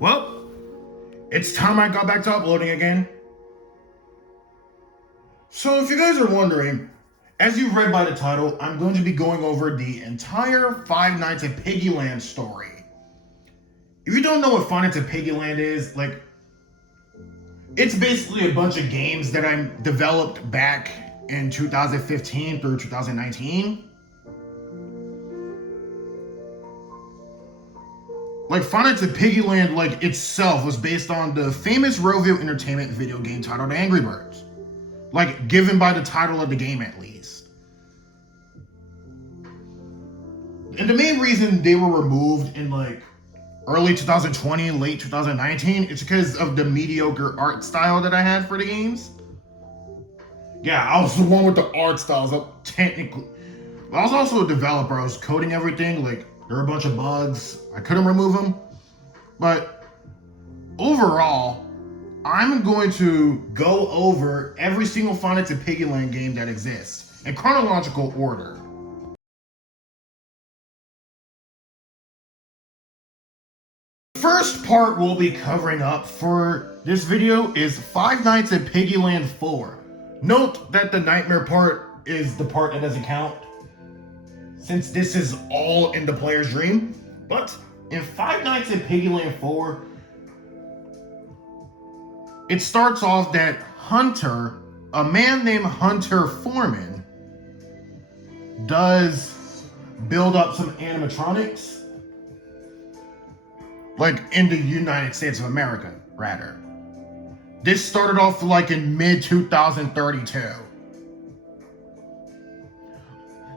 Well, it's time I got back to uploading again. So if you guys are wondering, as you've read by the title, I'm going to be going over the entire Five Nights at Piggyland story. If you don't know what Five Nights at Piggyland is, it's basically a bunch of games that I developed back in 2015 through 2019. Five Nights at Piggyland, itself was based on the famous Rovio Entertainment video game titled Angry Birds. Given by the title of the game at least. And the main reason they were removed in early 2020, late 2019, it's because of the mediocre art style that I had for the games. Yeah, I was the one with the art styles up technically. I was also a developer. I was coding everything. There were a bunch of bugs. I couldn't remove them. But overall, I'm going to go over every single Five Nights at Piggyland game that exists in chronological order. The first part we'll be covering up for this video is Five Nights at Piggyland 4. Note that the nightmare part is the part that doesn't count, since this is all in the player's dream. But in Five Nights at Piggyland 4, it starts off that Hunter, a man named Hunter Foreman, does build up some animatronics. In the United States of America, rather. This started off in mid-2032.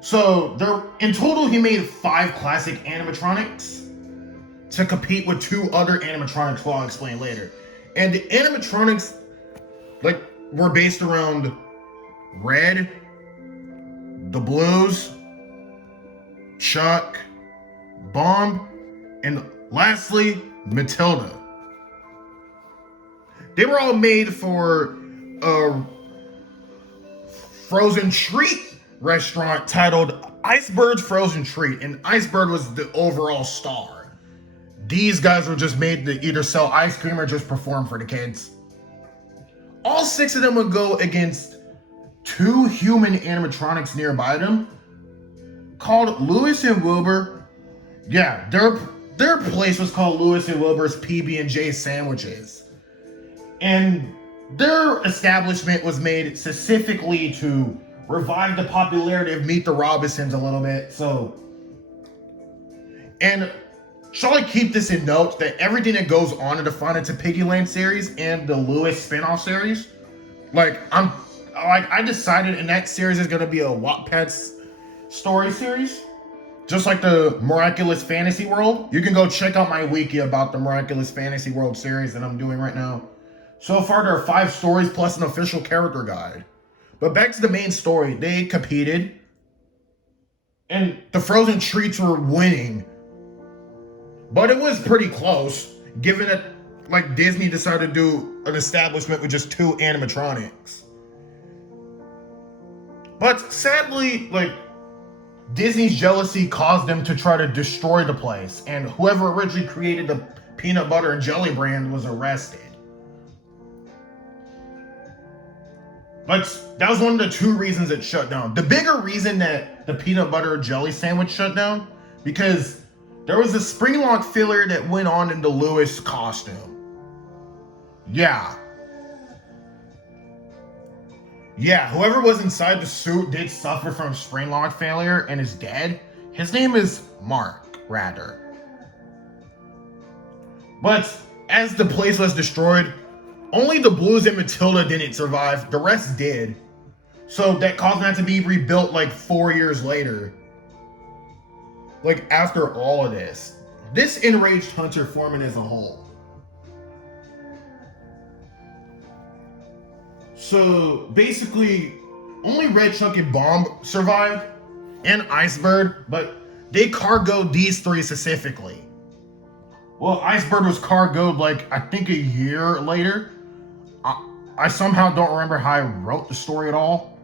So in total, he made 5 classic animatronics to compete with 2 other animatronics, who I'll explain later. And the animatronics, were based around Red, the Blues, Chuck, Bomb, and lastly, Matilda. They were all made for a frozen treat restaurant titled Icebird's Frozen Treat, and Icebird was the overall star. These guys were just made to either sell ice cream or just perform for the kids. All 6 of them would go against 2 human animatronics nearby them called Lewis and Wilbur. Yeah, their place was called Lewis and Wilbur's PB&J sandwiches. And their establishment was made specifically to revive the popularity of Meet the Robinsons a little bit. And shall I keep this in note that everything that goes on in the Five Nights at Piggyland series and the Lewis spin-off series, I decided in that series is gonna be a Wattpad story series. Just like the Miraculous Fantasy World. You can go check out my wiki about the Miraculous Fantasy World series that I'm doing right now. So far, there are 5 stories plus an official character guide. But back to the main story. They competed, and the frozen treats were winning. But it was pretty close, given that Disney decided to do an establishment with just 2 animatronics. But sadly, Disney's jealousy caused them to try to destroy the place, and whoever originally created the peanut butter and jelly brand was arrested. But that was one of the 2 reasons it shut down. The bigger reason that the peanut butter jelly sandwich shut down, because there was a spring lock failure that went on in the Lewis costume. Yeah, whoever was inside the suit did suffer from spring lock failure and is dead. His name is Mark, rather. But as the place was destroyed, only the Blues and Matilda didn't survive. The rest did. So that caused that to be rebuilt 4 years later. After all of this. This enraged Hunter Foreman as a whole. So basically, only Red, Chuck, and Bomb survived, and Icebird, but they cargoed these 3 specifically. Well, Icebird was cargoed I think a year later. I somehow don't remember how I wrote the story at all.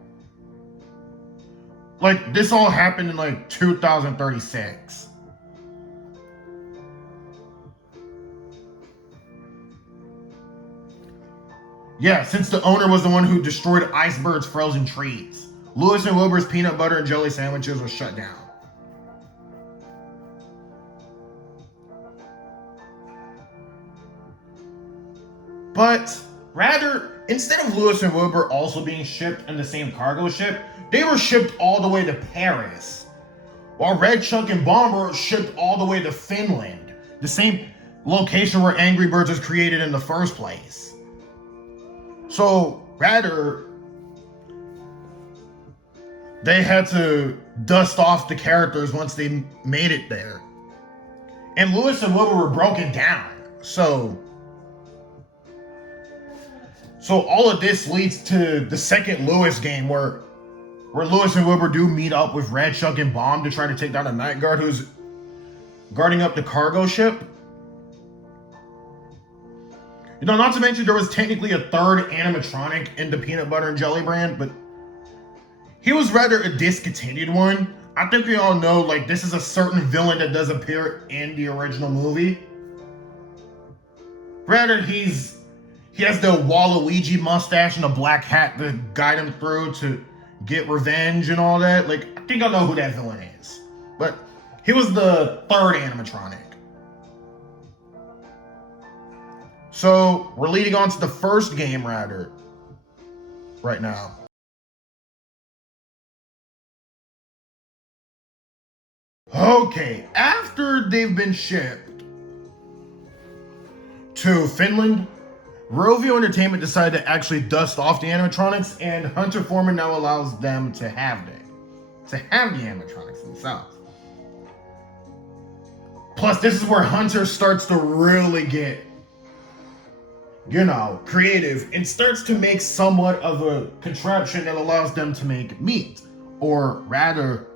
This all happened in 2036. Yeah, since the owner was the one who destroyed Icebird's frozen treats. Lewis and Wilbur's peanut butter and jelly sandwiches were shut down. But rather, instead of Lewis and Wilbur also being shipped in the same cargo ship, they were shipped all the way to Paris. While Red Chuck and Bomb were shipped all the way to Finland, the same location where Angry Birds was created in the first place. So, rather, they had to dust off the characters once they made it there. And Lewis and Wilbur were broken down. So all of this leads to the second Lewis game where Lewis and Wilbur do meet up with Red Chuck and Bomb to try to take down a night guard who's guarding up the cargo ship. You know, not to mention there was technically a third animatronic in the peanut butter and jelly brand, but he was rather a discontinued one. I think we all know, like, this is a certain villain that does appear in the original movie. Rather, he has the Waluigi mustache and a black hat to guide him through to get revenge and all that. Like, I think I know who that villain is. But he was the third animatronic. So, we're leading on to the first game, rather, right now. Okay, after they've been shipped to Finland, Rovio Entertainment decided to actually dust off the animatronics, and Hunter Foreman now allows them to have the animatronics themselves. Plus, this is where Hunter starts to really get, you know, creative and starts to make somewhat of a contraption that allows them to make meat, or rather,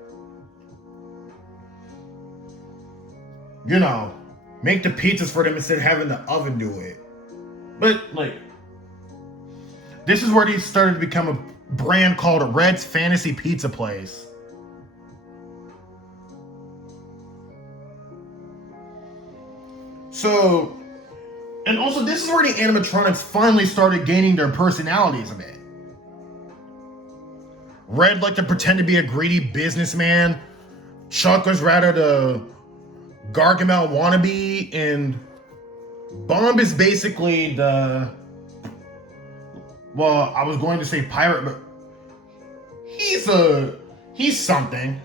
you know, make the pizzas for them instead of having the oven do it. But, like, this is where they started to become a brand called Red's Fantasy Pizza Place. So, and also this is where the animatronics finally started gaining their personalities a bit. Red liked to pretend to be a greedy businessman. Chuck was rather the Gargamel wannabe, and Bomb is basically the, well, I was going to say pirate, but he's something.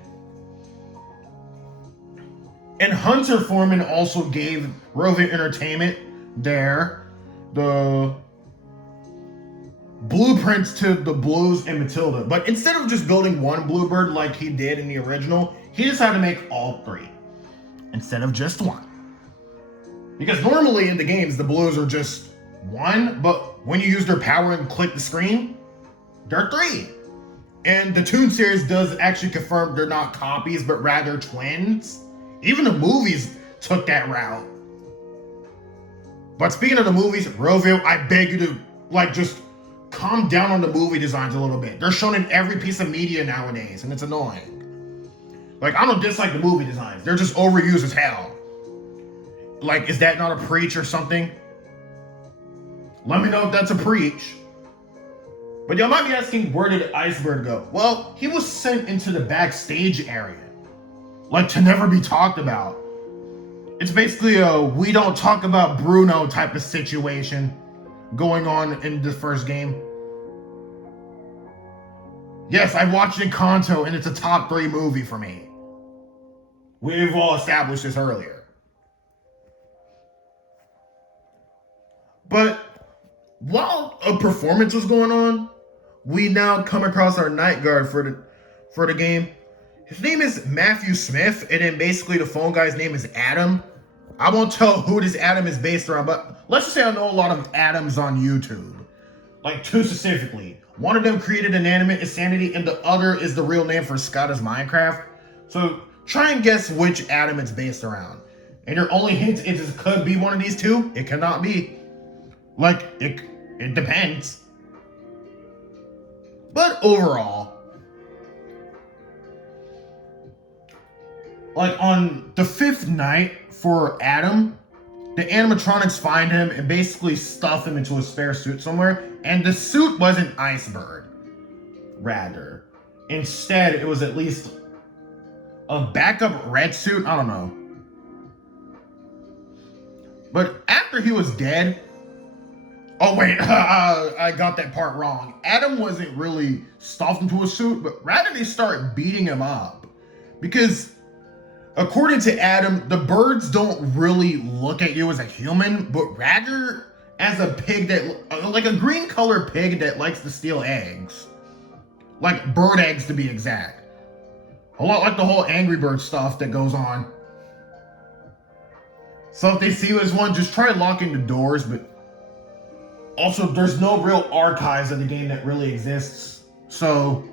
And Hunter Foreman also gave Rovio Entertainment the blueprints to the Blues and Matilda. But instead of just building one Bluebird like he did in the original, he decided to make all three instead of just one. Because normally in the games, the Blues are just one, but when you use their power and click the screen, they're three. And the Toon series does actually confirm they're not copies, but rather twins. Even the movies took that route. But speaking of the movies, Rovio, I beg you to, like, just calm down on the movie designs a little bit. They're shown in every piece of media nowadays, and it's annoying. Like, I don't dislike the movie designs. They're just overused as hell. Like, is that not a preach or something? Let me know if that's a preach. But y'all might be asking, where did Icebird go? Well, he was sent into the backstage area. Like, to never be talked about. It's basically a we don't talk about Bruno type of situation going on in the first game. Yes, I watched Encanto, and it's a top 3 movie for me. We've all established this earlier. But while a performance was going on, we now come across our night guard for the game. His name is Matthew Smith, and then basically the phone guy's name is Adam. I won't tell who this Adam is based around, but let's just say I know a lot of Adams on YouTube. Like, 2 specifically. One of them created Inanimate Insanity, and the other is the real name for Scott is Minecraft. So try and guess which Adam it's based around. And your only hint is it could be one of these two. It cannot be. Like, it depends. But overall, like on the 5th night for Adam, the animatronics find him and basically stuff him into a spare suit somewhere. And the suit wasn't Icebird, rather. Instead, it was at least a backup red suit. I don't know. But after he was dead, oh wait, I got that part wrong. Adam wasn't really stuffed into a suit, but rather they start beating him up. Because according to Adam, the birds don't really look at you as a human, but rather as a pig that, like a green colored pig that likes to steal eggs. Like bird eggs to be exact. A lot like the whole Angry Bird stuff that goes on. So if they see you as one, just try locking the doors, but also there's no real archives of the game that really exists. So,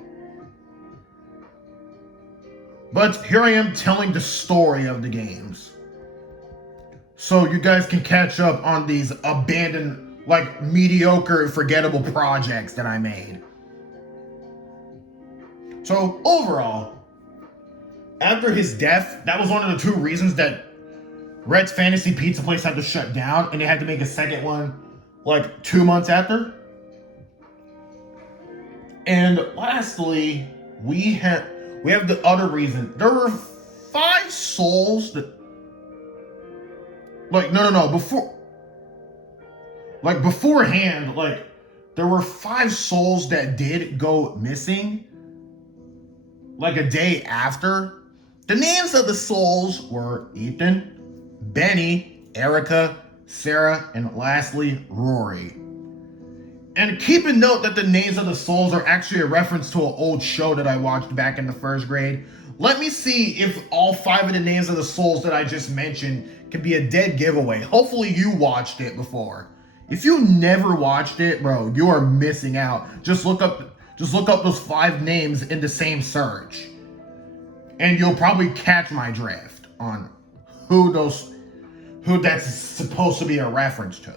but here I am telling the story of the games. So you guys can catch up on these abandoned, like mediocre, forgettable projects that I made. So overall, after his death, that was one of the two reasons that Red's Fantasy Pizza Place had to shut down, and they had to make a second one like 2 months after. And lastly, we have the other reason. There were 5 souls that, like, beforehand, like, there were 5 souls that did go missing, like a day after. The names of the souls were Ethan, Benny, Erica, Sarah, and lastly, Rory. And keep a note that the names of the souls are actually a reference to an old show that I watched back in the 1st grade. Let me see if all 5 of the names of the souls that I just mentioned can be a dead giveaway. Hopefully you watched it before. If you never watched it, bro, you are missing out. Just look up those 5 names in the same search. And you'll probably catch my drift on who that's supposed to be a reference to.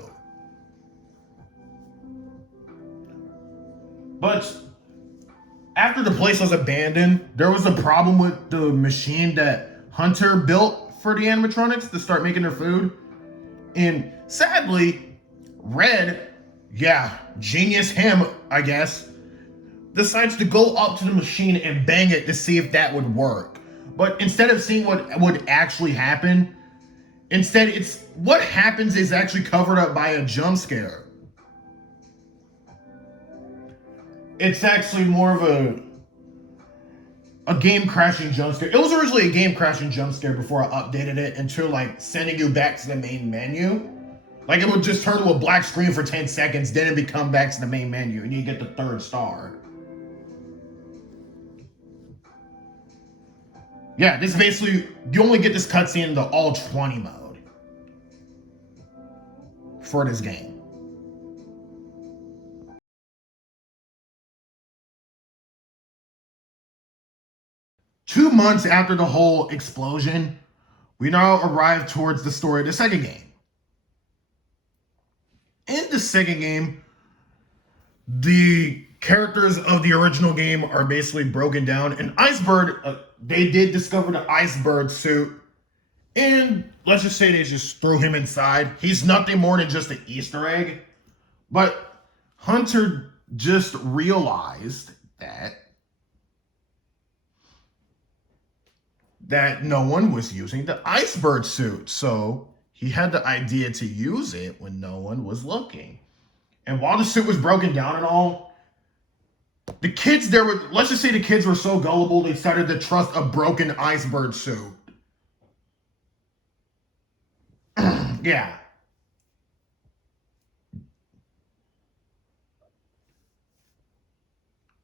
But after the place was abandoned, there was a problem with the machine that Hunter built for the animatronics to start making their food. And sadly, Red, genius him, I guess, decides to go up to the machine and bang it to see if that would work. But instead of seeing what would actually happen, what happens is actually covered up by a jump scare. It's actually more of a game crashing jump scare. It was originally a game crashing jump scare before I updated it into like sending you back to the main menu. Like it would just turn to a black screen for 10 seconds, then it'd come back to the main menu and you get the 3rd star. Yeah, this basically, you only get this cutscene in the all 20 mode for this game. Two months after the whole explosion, we now arrive towards the story of the second game. In the second game, the characters of the original game are basically broken down, and Icebird, they did discover the Icebird suit, and let's just say they just threw him inside. He's nothing more than just an Easter egg, but Hunter just realized that no one was using the Icebird suit, so he had the idea to use it when no one was looking. And while the suit was broken down and all, let's just say the kids were so gullible, they started to trust a broken Icebird suit. Yeah.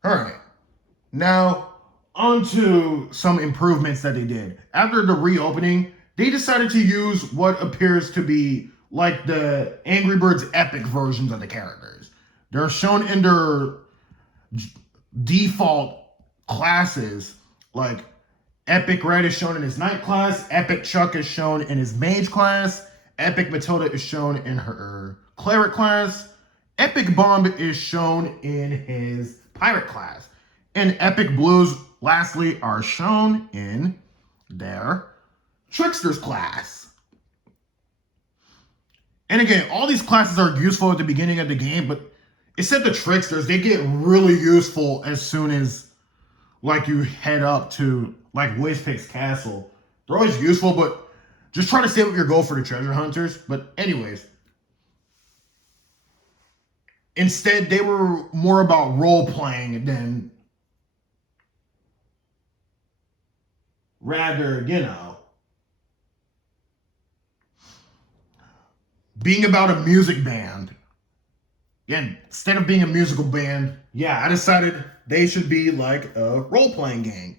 All right. Now, on to some improvements that they did. After the reopening, they decided to use what appears to be like the Angry Birds epic versions of the characters. They're shown in their default classes, like Epic Red is shown in his Knight class, Epic Chuck is shown in his Mage class, Epic Matilda is shown in her Cleric class, Epic Bomb is shown in his Pirate class, and Epic Blues, lastly, are shown in their Trickster's class. And again, all these classes are useful at the beginning of the game, but except the tricksters, they get really useful as soon as like you head up to like Wizpix Castle. They're always useful, but just try to save up your gold for the treasure hunters. But anyways, instead they were more about role playing than rather, being about a music band. Yeah, instead of being a musical band, yeah, I decided they should be like a role-playing game.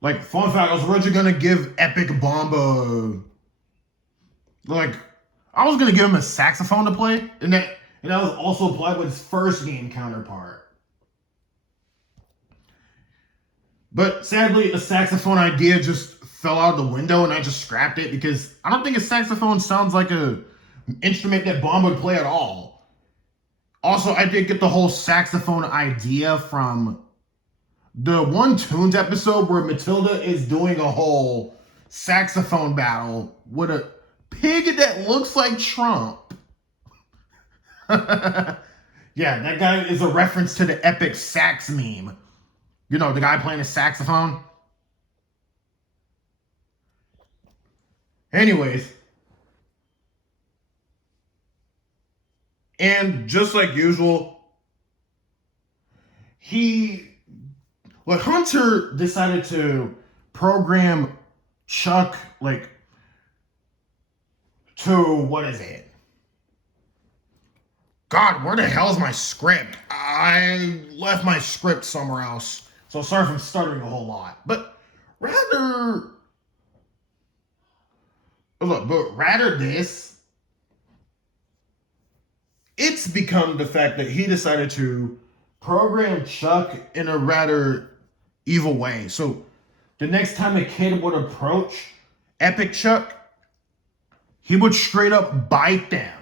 Like, fun fact, I was originally gonna give Epic Bomba, like, I was gonna give him a saxophone to play, and that was also applied with his first game counterpart. But sadly, a saxophone idea just fell out of the window, and I just scrapped it because I don't think a saxophone sounds like a instrument that Bomba would play at all. Also, I did get the whole saxophone idea from the One Tunes episode where Matilda is doing a whole saxophone battle with a pig that looks like Trump. Yeah, that guy is a reference to the epic sax meme. You know, the guy playing a saxophone. Anyways. And just like usual, Hunter decided to program Chuck, like, to, what is it? God, where the hell is my script? I left my script somewhere else. So sorry if I'm stuttering a whole lot. But rather this, it's become the fact that he decided to program Chuck in a rather evil way. So the next time a kid would approach Epic Chuck, he would straight up bite them.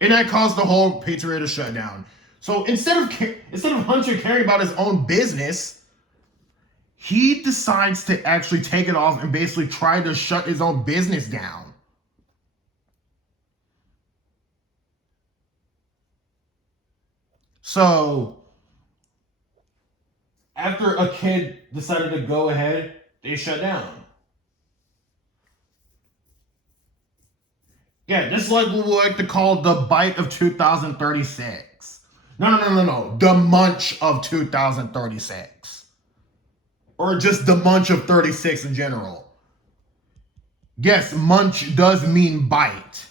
And that caused the whole pizzeria to shut down. So instead of Hunter caring about his own business, he decides to actually take it off and basically try to shut his own business down. So after a kid decided to go ahead, they shut down. Yeah, this is like what we like to call the bite of 2036. No. The munch of 2036. Or just the munch of 36 in general. Yes, munch does mean bite.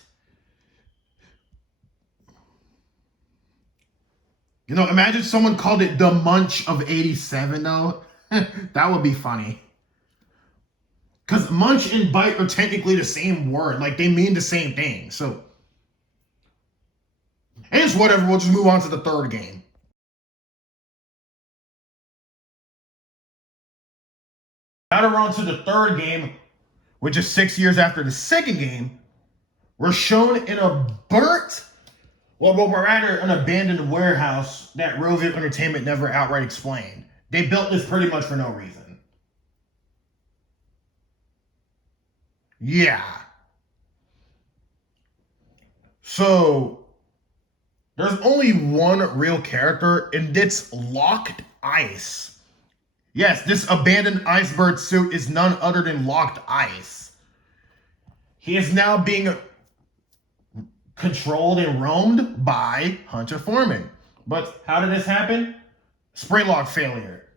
You know, imagine someone called it the munch of 87, though. That would be funny. Because munch and bite are technically the same word. Like, they mean the same thing. So, and it's whatever. We'll just move on to the third game. Now that we're on to the third game, which is 6 years after the second game, we're shown in a rather an abandoned warehouse that Rovio Entertainment never outright explained. They built this pretty much for no reason. Yeah. So, there's only one real character, and it's Locked Ice. Yes, this abandoned Icebird suit is none other than Locked Ice. He is now being controlled and roamed by Hunter Foreman. But how did this happen? Spring lock failure.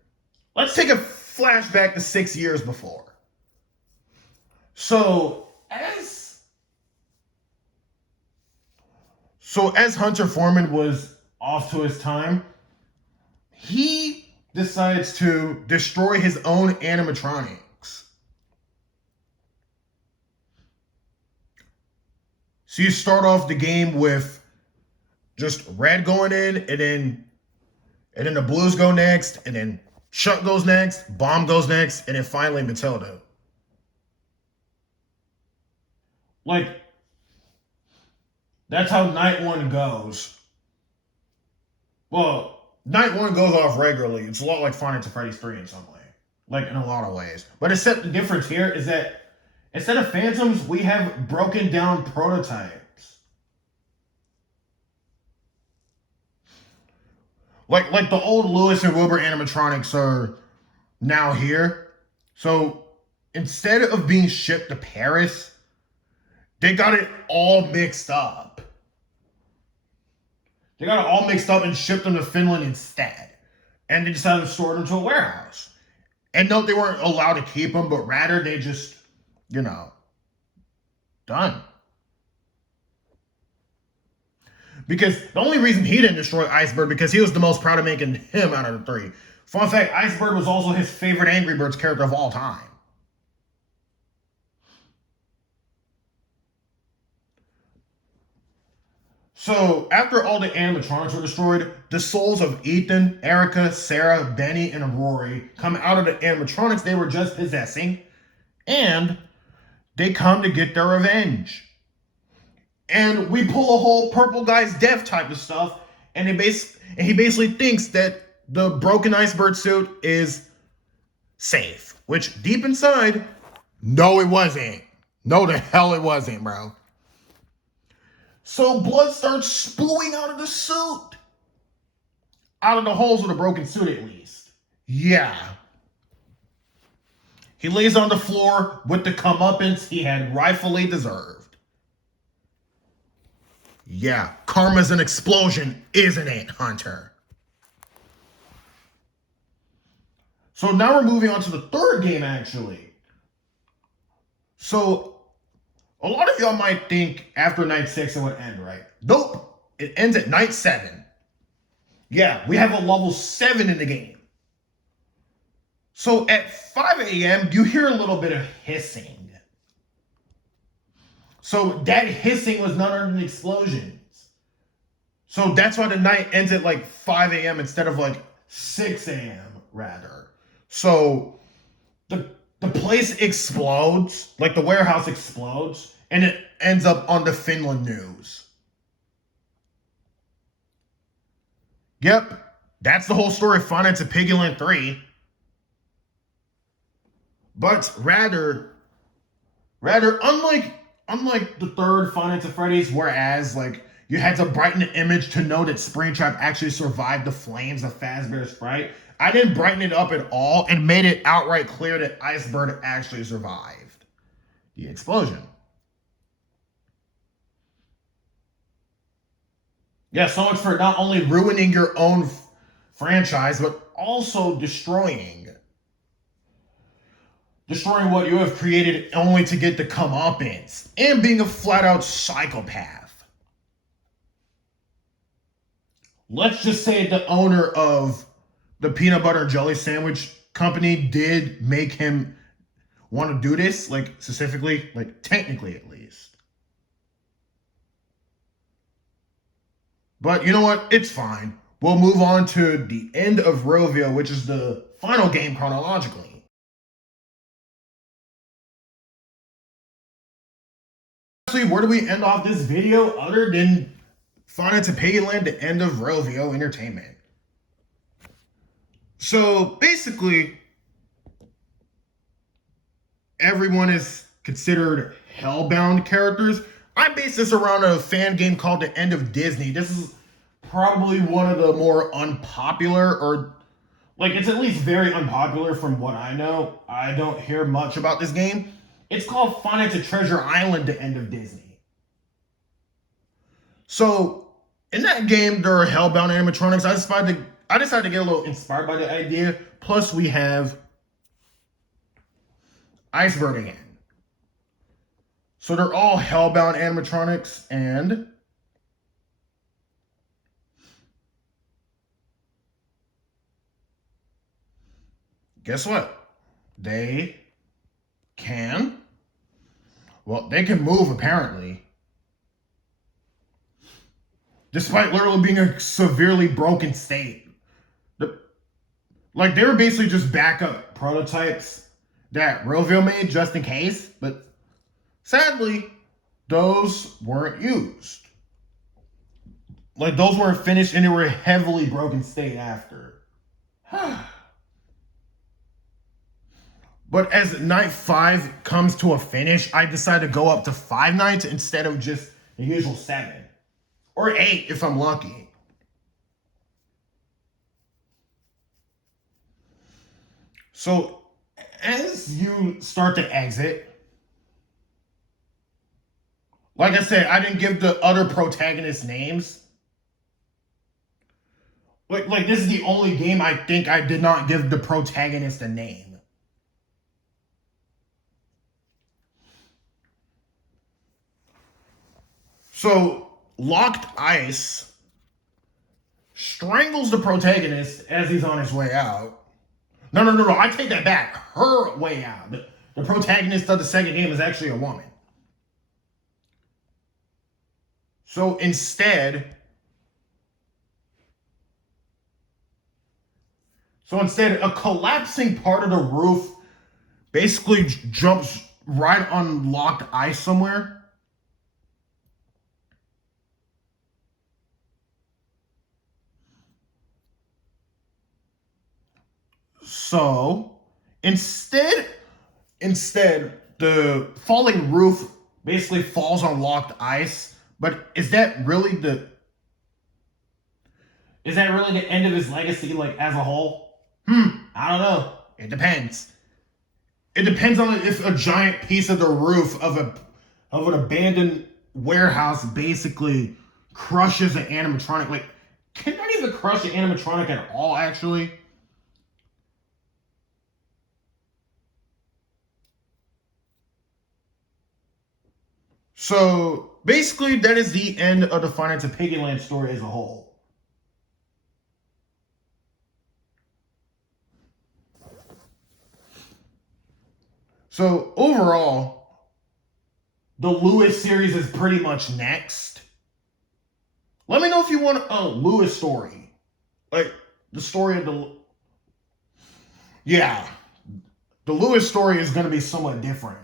Let's take a flashback to 6 years before. So as Hunter Foreman was off to his time, he decides to destroy his own animatronics. So you start off the game with just Red going in, and then the Blues go next, and then Chuck goes next, Bomb goes next, and then finally Matilda. Like, that's how night one goes. Well, night one goes off regularly. It's a lot like Five Nights at Freddy's 3 in some way. Like, in a lot of ways. But except the difference here is that Instead of phantoms, we have broken down prototypes. Like the old Lewis and Wilbur animatronics are now here. So instead of being shipped to Paris, they got it all mixed up. They got it all mixed up and shipped them to Finland instead. And they decided to store them to a warehouse. And note, they weren't allowed to keep them, but rather they just, done. Because the only reason he didn't destroy Iceberg, because he was the most proud of making him out of the three. Fun fact, Iceberg was also his favorite Angry Birds character of all time. So, after all the animatronics were destroyed, the souls of Ethan, Erica, Sarah, Benny, and Rory come out of the animatronics they were just possessing, and they come to get their revenge. And we pull a whole purple guy's death type of stuff, and he basically thinks that the broken Iceberg suit is safe, which deep inside, no, it wasn't. No, the hell it wasn't, bro. So blood starts spewing out of the suit. Out of the holes of the broken suit, at least. Yeah. He lays on the floor with the comeuppance he had rightfully deserved. Yeah, karma's an explosion, isn't it, Hunter? So now we're moving on to the third game, actually. So a lot of y'all might think after night 6 it would end, right? Nope. It ends at night 7. Yeah, we have a level 7 in the game. So at 5 a.m., you hear a little bit of hissing. So that hissing was none other than explosions. So that's why the night ends at like 5 a.m. instead of like 6 a.m. rather. So the place explodes, like the warehouse explodes, and it ends up on the Finland news. Yep, that's the whole story of Finance of Piggyland 3. But rather, unlike the third Finance of Freddy's, whereas like you had to brighten the image to know that Springtrap actually survived the flames of Fazbear's Fright, I didn't brighten it up at all and made it outright clear that Iceberg actually survived the explosion. Yeah, so much for not only ruining your own franchise, but also destroying what you have created only to get the comeuppance, and being a flat-out psychopath. Let's just say the owner of the peanut butter and jelly sandwich company did make him want to do this, like specifically, like technically at least. But you know what? It's fine. We'll move on to the end of Rovio, which is the final game chronologically. Where do we end off this video other than Finance of Piggyland, the end of Rovio Entertainment? So basically, everyone is considered Hellbound characters. I base this around a fan game called The End of Disney. This is probably one of the more unpopular, or like it's at least very unpopular from what I know. I don't hear much about this game. It's called Finance of Treasure Island, The End of Disney. So in that game, there are Hellbound animatronics. I decided to get a little inspired by the idea. Plus, we have Iceberg again. So they're all Hellbound animatronics, and guess what? They can move apparently. Despite literally being a severely broken state. Like, they were basically just backup prototypes that Rovio made just in case, but sadly, those weren't used. Like, those weren't finished and they were heavily broken state after. But as night 5 comes to a finish, I decide to go up to 5 nights instead of just the usual 7. Or 8 if I'm lucky. So as you start to exit, like I said, I didn't give the other protagonists names. Like this is the only game I think I did not give the protagonist a name. So Locked Ice strangles the protagonist as he's on his way out. No. I take that back. Her way out. The protagonist of the second game is actually a woman. So instead, a collapsing part of the roof basically jumps right on Locked Ice somewhere. So instead, the falling roof basically falls on Locked Ice. But is that really the end of his legacy, like as a whole? I don't know. It depends. It depends on if a giant piece of the roof of an abandoned warehouse basically crushes an animatronic. Like, can not even crush an animatronic at all, actually. So basically, that is the end of the Finance of Piggyland story as a whole. So overall, the Lewis series is pretty much next. Let me know if you want a Lewis story, like the story of the. Yeah, the Lewis story is going to be somewhat different.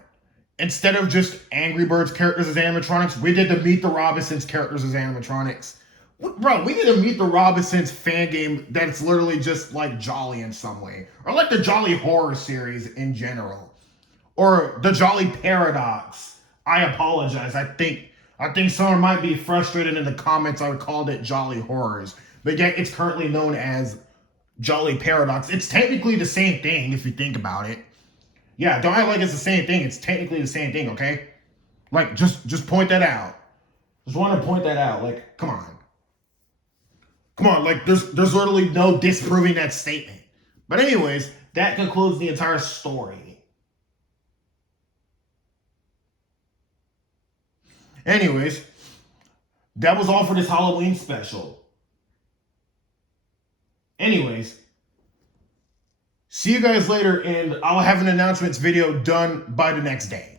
Instead of just Angry Birds characters as animatronics, we did the Meet the Robinsons characters as animatronics. Bro, we did a Meet the Robinsons fan game that's literally just like Jolly in some way. Or like the Jolly Horror series in general. Or the Jolly Paradox. I apologize. I think someone might be frustrated in the comments I called it Jolly Horrors. But yet it's currently known as Jolly Paradox. It's technically the same thing if you think about it. Yeah, don't act like it's the same thing. It's technically the same thing, okay? Like, just point that out. Just want to point that out. Like, come on. Come on, like, there's literally no disproving that statement. But anyways, that concludes the entire story. Anyways, that was all for this Halloween special. Anyways, see you guys later, and I'll have an announcements video done by the next day.